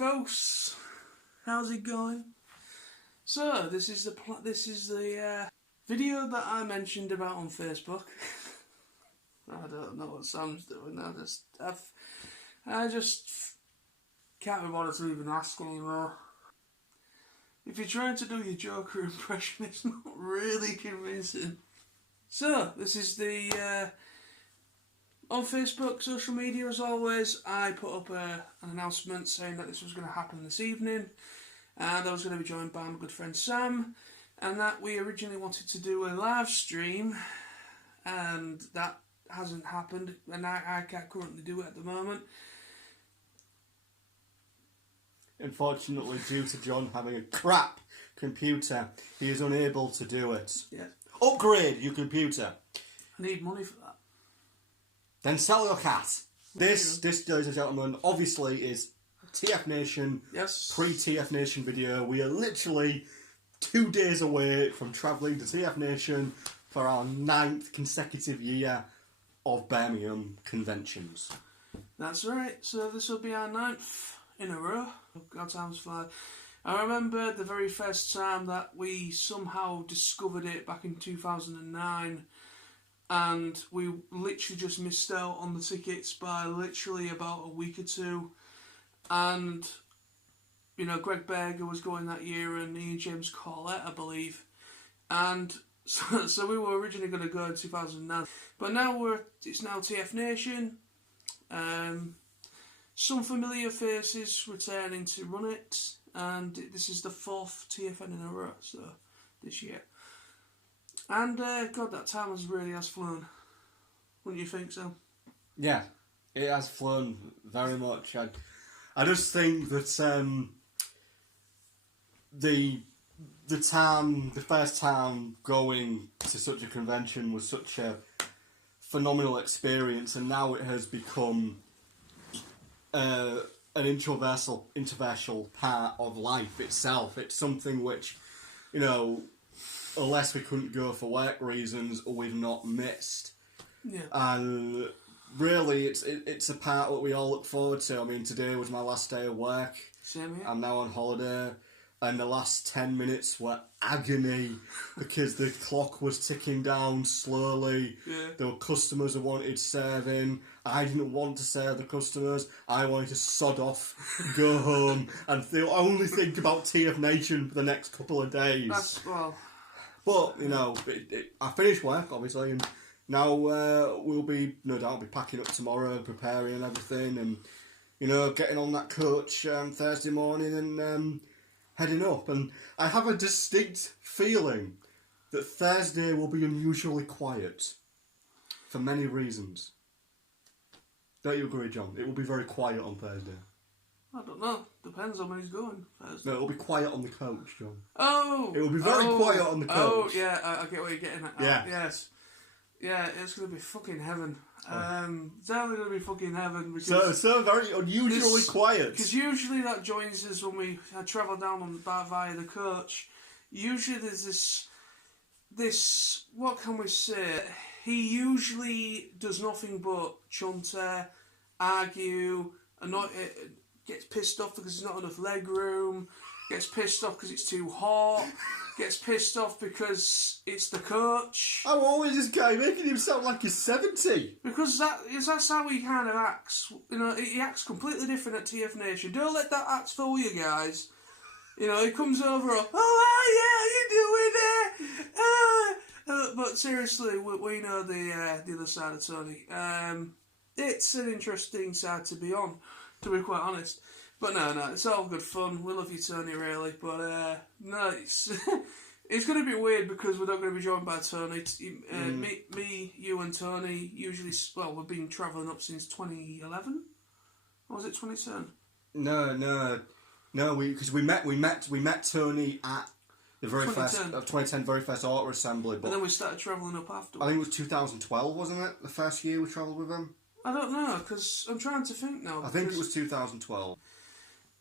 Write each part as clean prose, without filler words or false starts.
folks, how's it going? So this is the video that I mentioned about on Facebook. I don't know what Sam's doing. I just can't be bothered to even ask anymore. If you're trying to do your Joker impression, it's not really convincing. So this is the on Facebook, social media as always, I put up an announcement saying that this was going to happen this evening, and I was going to be joined by my good friend Sam, and that we originally wanted to do a live stream, and that hasn't happened, and I can't currently do it at the moment. Unfortunately, due to John having a crap computer, he is unable to do it. Yeah. Upgrade your computer. I need money for that. Then sell your cat. This, ladies and gentlemen, obviously is TFNation, yes. Pre-TFNation video. We are literally 2 days away from travelling to TFNation for our 9th consecutive year of Birmingham conventions. That's right, so this will be our 9th in a row. God, time's fly. I remember the very first time that we somehow discovered it back in 2009, and we literally just missed out on the tickets by literally about a week or two. And, you know, Greg Berger was going that year and Ian James Corlett, I believe. And so we were originally going to go in 2009. But now it's now TFNation. Some familiar faces returning to run it. And this is the 4th TFN in a row, so this year. And, God, that time really has flown. Wouldn't you think so? Yeah, it has flown very much. I just think that the first time going to such a convention was such a phenomenal experience, and now it has become an introversial part of life itself. It's something which, you know, unless we couldn't go for work reasons, we've not missed. Yeah. And really, it's a part that we all look forward to. I mean, today was my last day of work. Same here. I'm now on holiday, and the last 10 minutes were agony because the clock was ticking down slowly. Yeah. There were customers who wanted serving. I didn't want to serve the customers. I wanted to sod off, go home, and only think about TFNation for the next couple of days. But, you know, I finished work, obviously, and now we'll be, no doubt, packing up tomorrow, preparing and everything, and, you know, getting on that coach Thursday morning and heading up. And I have a distinct feeling that Thursday will be unusually quiet for many reasons. Don't you agree, John? It will be very quiet on Thursday. I don't know. Depends on when he's going. Thursday. No, it'll be quiet on the coach, John. Oh! It will be very quiet on the coach. Oh, yeah, I get what you're getting at. Yeah. Yes. Yeah, it's going to be fucking heaven. It's definitely going to be fucking heaven. Because so very unusually quiet. Because usually that joins us when I travel down via the coach. Usually there's this, what can we say? He usually does nothing but chunter, argue, gets pissed off because there's not enough leg room, gets pissed off because it's too hot, gets pissed off because it's the coach. I'm always this guy making him sound like he's 70. Because that's how he kind of acts. You know, he acts completely different at TFNation. Don't let that act fool you guys. You know, he comes over, oh yeah, you doing it? But seriously, we know the other side of Tony. It's an interesting side to be on, to be quite honest. But no, it's all good fun. We love you, Tony, really. But no, it's going to be weird because we're not going to be joined by Tony. Me, you, and Tony usually. Well, we've been travelling up since 2011. Or was it 2010? No. Because we met Tony at the very 2010 very first auto assembly. But then we started travelling up afterwards. I think it was 2012, wasn't it? The first year we travelled with him. I don't know, because I'm trying to think now. I think it was 2012.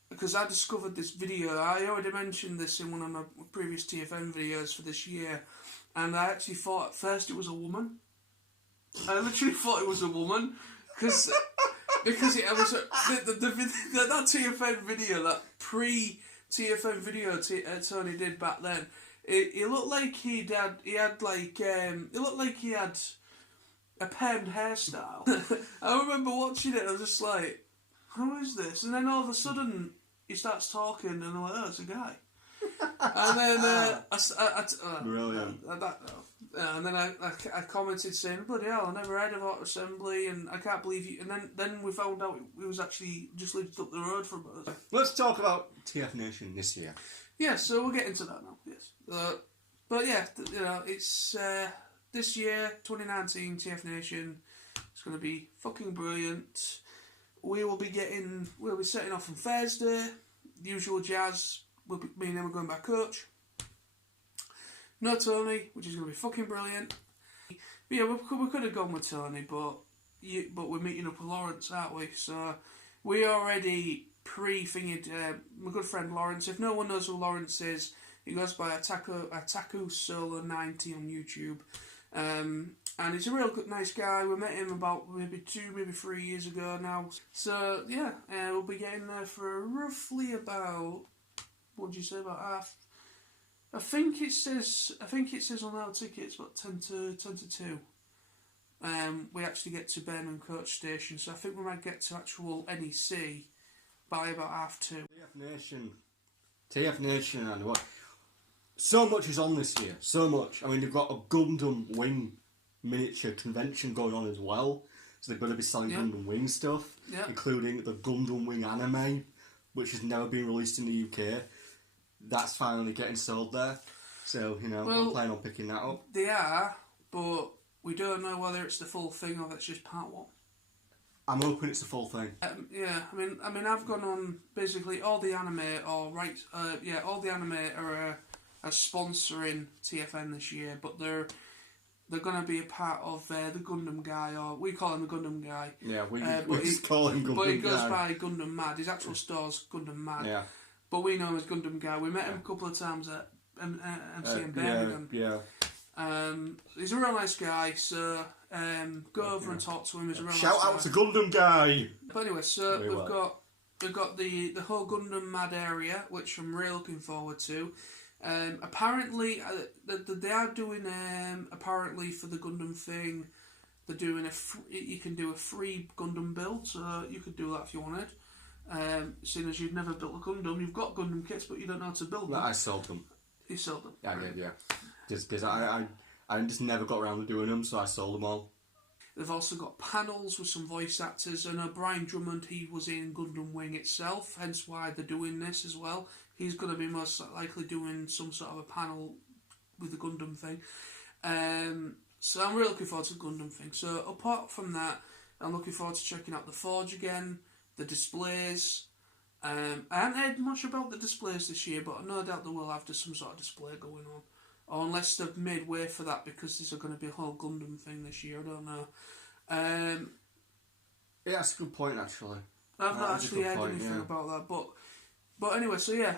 Because I discovered this video. I already mentioned this in one of my previous TFN videos for this year, and I actually thought at first it was a woman. I literally thought it was a woman, because because it was that TFN video, that pre-TFN video Tony did back then. It looked like he had a permed hairstyle. I remember watching it. I was just like, "Who is this?" And then all of a sudden, he starts talking, and I'm like, "Oh, it's a guy." And then Brilliant. And then I commented saying, "Bloody hell, I never heard of Auto Assembly, and I can't believe you." And then we found out it was actually just lived up the road from us. Let's talk about TFNation this year. Yeah, so we'll get into that now. Yes, but yeah, it's this year, 2019 TFNation. It's going to be fucking brilliant. We'll be setting off on Thursday. The usual jazz. Me and him are going by coach. No Tony, which is going to be fucking brilliant. But yeah, we could have gone with Tony, but we're meeting up with Lawrence, aren't we? So we already pre-fingered my good friend Lawrence. If no one knows who Lawrence is, he goes by Ataku Solo 90 on YouTube. And he's a real good, nice guy. We met him about maybe 3 years ago now. So yeah, we'll be getting there for roughly about, what did you say, about half? I think it says on our tickets about 10 to 2. We actually get to Birmingham Coach Station, so I think we might get to actual NEC by about 2:30. TFNation, and what? So much is on this year. So much. I mean, they've got a Gundam Wing miniature convention going on as well, so they're going to be selling Gundam Wing stuff, including the Gundam Wing anime, which has never been released in the UK. That's finally getting sold there, so I'm planning on picking that up. They are, but we don't know whether it's the full thing or it's just part 1. I'm hoping it's the full thing. Yeah, I mean, I've gone on basically all the anime all the anime are sponsoring TFN this year, but they're going to be a part of the Gundam guy, or we call him the Gundam guy. Yeah, we just call him Gundam guy. But he goes by Gundam Mad. His actual store's Gundam Mad. Yeah. But we know him as Gundam Guy. We met him a couple of times at MC in Birmingham. Yeah. He's a real nice guy, so go over and talk to him. He's a real Shout nice out guy. to Gundam Guy! But anyway, so we've got the whole Gundam Mad area, which I'm really looking forward to. Apparently, they are doing, apparently for the Gundam thing, they're doing you can do a free Gundam build, so you could do that if you wanted. Seeing as you've never built a Gundam, you've got Gundam kits, but you don't know how to build them. I sold them. You sold them? Yeah, I did, yeah. Just because I just never got around to doing them, so I sold them all. They've also got panels with some voice actors. I know Brian Drummond, he was in Gundam Wing itself, hence why they're doing this as well. He's going to be most likely doing some sort of a panel with the Gundam thing. So I'm really looking forward to the Gundam thing. So apart from that, I'm looking forward to checking out the Forge again, the displays. I haven't heard much about the displays this year, but no doubt they will have some sort of display going on. Or unless they've made way for that because there's going to be a whole Gundam thing this year, I don't know. Yeah, that's a good point, actually. I've not actually heard anything about that, but anyway, so yeah,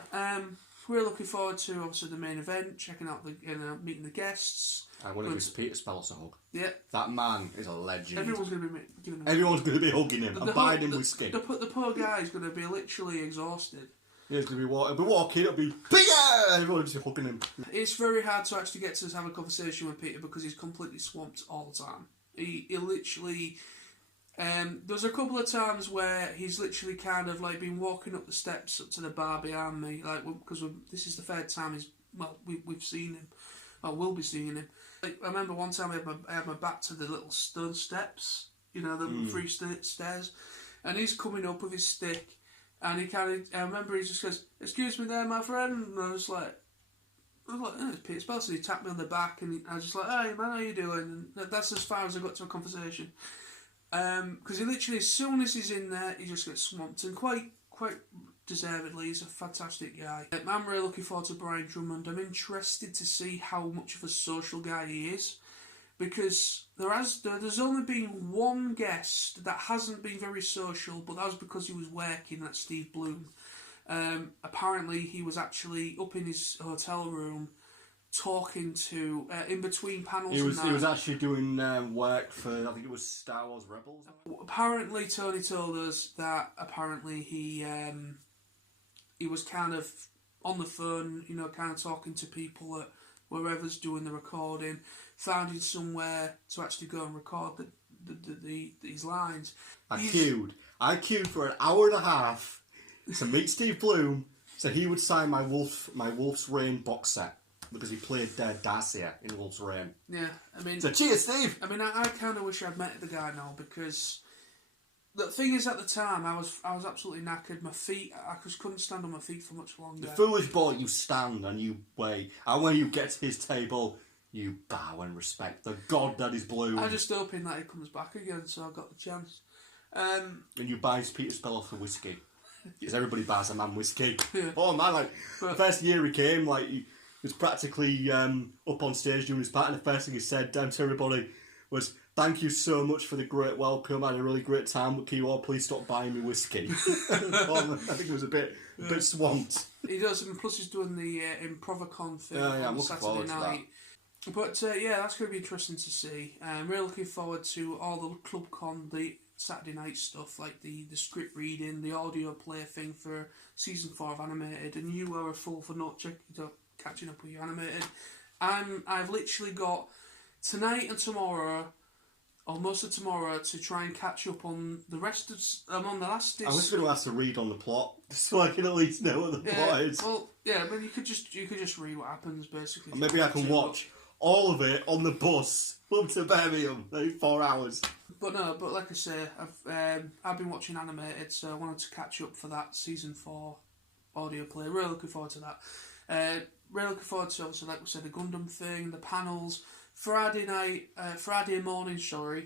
we're looking forward to obviously the main event, checking out meeting the guests. I want to give Peter Spells a hug. Yeah, that man is a legend. Everyone's going to be giving him. Everyone's going to be hugging him and buying him whiskey. The poor guy's going to be literally exhausted. He's going to be walking. It'll be bigger. Everyone's just hugging him. It's very hard to actually get to have a conversation with Peter because he's completely swamped all the time. He literally. There's a couple of times where he's literally kind of like been walking up the steps up to the bar behind me, like because this is the third time we've seen him. Well, we'll be seeing him. Like, I remember one time I had my back to the little stone steps, the free stairs, and he's coming up with his stick, and I remember he just goes, "Excuse me there, my friend," and I was like, oh, it's Peter Spells, and he tapped me on the back, and I was just like, "Hey man, how you doing?" And that's as far as I got to a conversation. Because he literally, as soon as he's in there, he just gets swamped, and quite deservedly. He's a fantastic guy. I'm really looking forward to Brian Drummond. I'm interested to see how much of a social guy he is, because there's only been one guest that hasn't been very social, but that was because he was working. That's Steve Bloom. Apparently, he was actually up in his hotel room talking to in between panels. He was actually doing work for, I think it was Star Wars Rebels. Apparently, Tony told us that apparently he was kind of on the phone, you know, kind of talking to people at wherever's doing the recording, finding somewhere to actually go and record these lines. I queued for an hour and a half to meet Steve Bloom so he would sign my Wolf's Rain box set because he played Darcia in Wolf's Rain. Yeah, I mean... So cheers, Steve! I mean, I kind of wish I'd met the guy now because... The thing is, at the time, I was absolutely knackered. My feet, I just couldn't stand on my feet for much longer. The foolish boy, you stand and you wait. And when you get to his table, you bow and respect the god that is Bloom. I'm just hoping that he comes back again, so I got the chance. And you buy Peter Spelloff for whiskey. Because everybody buys a man whiskey. Yeah. Oh man, the first year he came, he was practically up on stage doing his part, and the first thing he said down to everybody was, "Thank you so much for the great welcome. I had a really great time. But can you all please stop buying me whiskey?" I think it was a bit swamped. He does, and plus he's doing the Improvicon thing on Saturday night. But that's going to be interesting to see. I'm really looking forward to all the ClubCon, the Saturday night stuff, like the script reading, the audio play thing for season 4 of Animated, and you are a fool for not catching up with your Animated. I've literally got tonight and tomorrow, or most of tomorrow, to try and catch up on the rest of... I'm on the last... I was going to ask to read on the plot, so I can at least know what the plot is. Well, yeah, but you could just read what happens, basically. Maybe I can watch all of it on the bus up to Birmingham, 4 hours. But like I say, I've been watching Animated, so I wanted to catch up for that season 4 audio play. Really looking forward to that. Really looking forward to, obviously, like we said, the Gundam thing, the panels. Friday morning,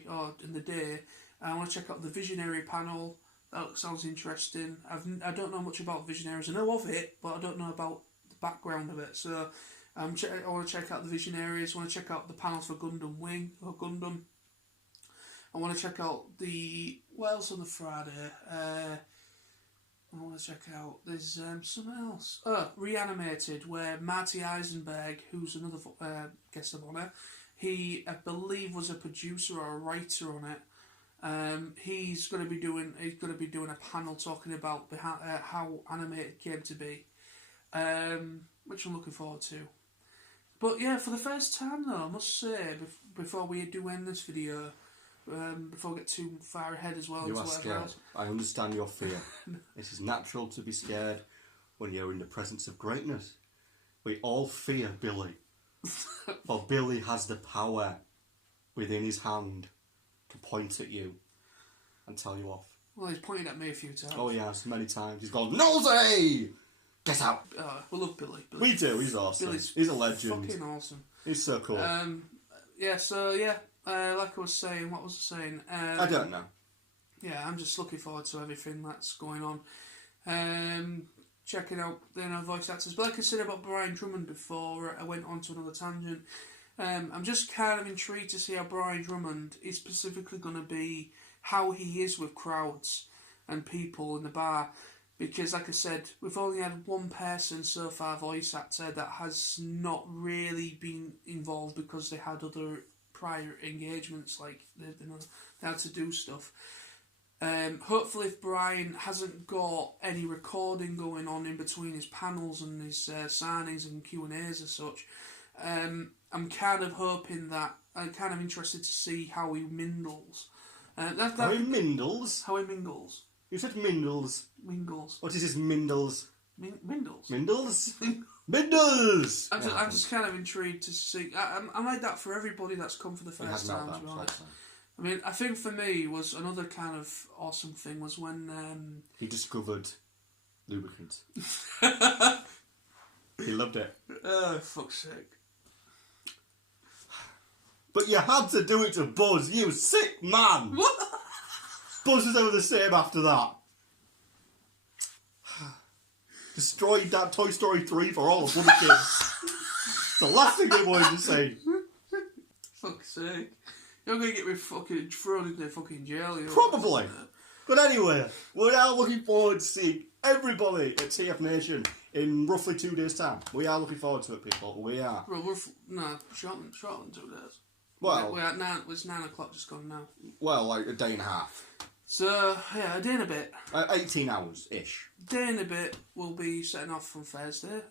or in the day, I want to check out the Visionary panel. That sounds interesting. I don't know much about Visionaries. I know of it, but I don't know about the background of it. So I want to check out the Visionaries. I want to check out the panels for Gundam Wing or Gundam. I want to check out what else on the Friday? I want to check out, there's something else. Reanimated, where Marty Eisenberg, who's another guest of honour, he, I believe, was a producer or a writer on it. He's going to be doing a panel talking about how Animated came to be, which I'm looking forward to. But yeah, for the first time though, I must say, before we do end this video, before we get too far ahead as well. You are scared. I understand your fear. It is natural to be scared when you're in the presence of greatness. We all fear Billy. For Billy has the power within his hand to point at you and tell you off. Well, he's pointed at me a few times. Oh, he has, many times. He's gone, "Knowlsy! Get out!" We love Billy. We do, he's awesome. He's a legend. Fucking awesome. He's so cool. Like I was saying, what was I saying? I don't know. Yeah, I'm just looking forward to everything that's going on. Checking out voice actors. But like I said about Brian Drummond before, I went on to another tangent. I'm just kind of intrigued to see how Brian Drummond is specifically going to be, how he is with crowds and people in the bar. Because, like I said, we've only had one person so far, voice actor, that has not really been involved because they had other prior engagements, like they had to do stuff. Hopefully, if Brian hasn't got any recording going on in between his panels and his signings and Q&As and such, I'm kind of hoping that, I'm kind of interested to see how he mingles. How he mingles? How he mingles. You said mingles. Mingles. What is this mingles? Mindles. Mindles? Mindles! I'm just kind of intrigued to see. I like that for everybody that's come for the first time, to be honest. I mean, I think for me was another kind of awesome thing was when he discovered lubricant. He loved it. Oh, fuck's sake. But you had to do it to Buzz, you sick man! What? Buzz was never the same after that. Destroyed that Toy Story 3 for all of the kids. The last thing they wanted to say. Fuck's sake. You're going to get me fucking thrown into fucking jail. Probably. But anyway, we're now looking forward to seeing everybody at TFNation in roughly 2 days' time. We are looking forward to it, people. We are. Well, shorter than 2 days. Well, we're at 9. It's 9 o'clock just gone now. Well, like a day and a half. So yeah, a day and a bit. 18 hours ish. Day and a bit. We'll be setting off from Thursday,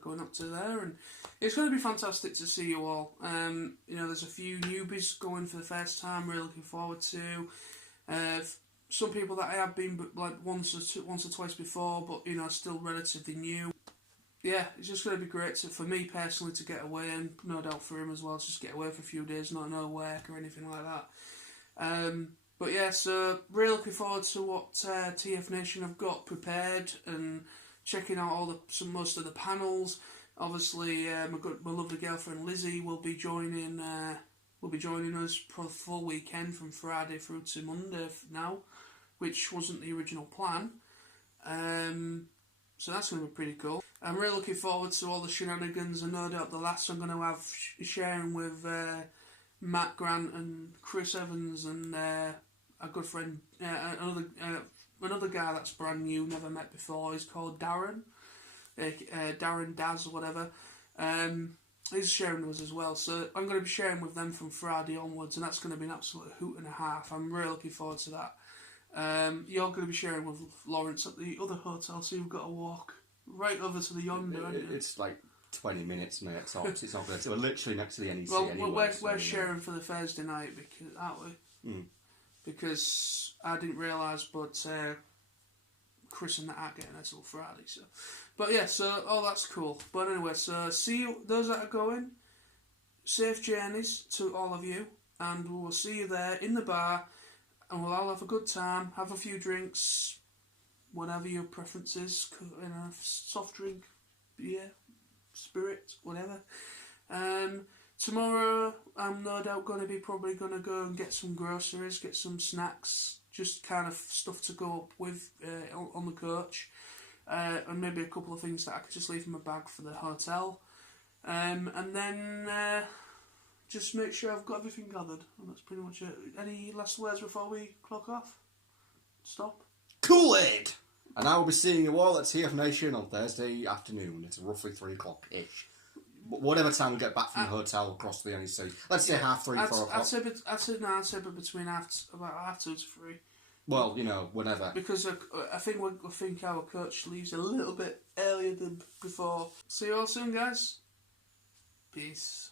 going up to there, and it's going to be fantastic to see you all. There's a few newbies going for the first time. Really looking forward to. Some people that I have been like once or twice before, but still relatively new. Yeah, it's just going to be great for me personally to get away, and no doubt for him as well, to just get away for a few days, not no work or anything like that. But yeah, so really looking forward to what TFNation have got prepared and checking out most of the panels. Obviously, my lovely girlfriend Lizzie will be joining. Will be joining us for the full weekend from Friday through to Monday now, which wasn't the original plan. So that's going to be pretty cool. I'm really looking forward to all the shenanigans, and no doubt the laughs I'm going to have sharing with Matt Grant and Chris Evans and a good friend, another guy that's brand new, never met before. He's called Darren, Darren Daz or whatever. He's sharing with us as well, so I'm going to be sharing with them from Friday onwards, and that's going to be an absolute hoot and a half. I'm really looking forward to that. You're going to be sharing with Lawrence at the other hotel, so you've got to walk right over to the yonder. It's like 20 minutes, mate. It's not good. We're literally next to the NEC. Well, anyway, we're sharing for the Thursday night, aren't we? Mm. Because I didn't realise, but Chris and that aren't getting there till Friday. So, but yeah, so that's cool. But anyway, so see you, those that are going. Safe journeys to all of you, and we'll see you there in the bar, and we'll all have a good time, have a few drinks, whatever your preference is, soft drink, beer, spirit, whatever. Tomorrow, I'm no doubt probably going to go and get some groceries, get some snacks, just kind of stuff to go up with on the coach, and maybe a couple of things that I could just leave in my bag for the hotel, and then just make sure I've got everything gathered, and that's pretty much it. Any last words before we clock off? Stop. Kool-Aid! And I will be seeing you all at TFNation on Thursday afternoon. It's roughly 3 o'clock-ish. Whatever time we get back from the hotel across the NEC. Let's say 3:30, 4 o'clock. I'd say between about 2 to 3. Well, whenever. Because I think our coach leaves a little bit earlier than before. See you all soon, guys. Peace.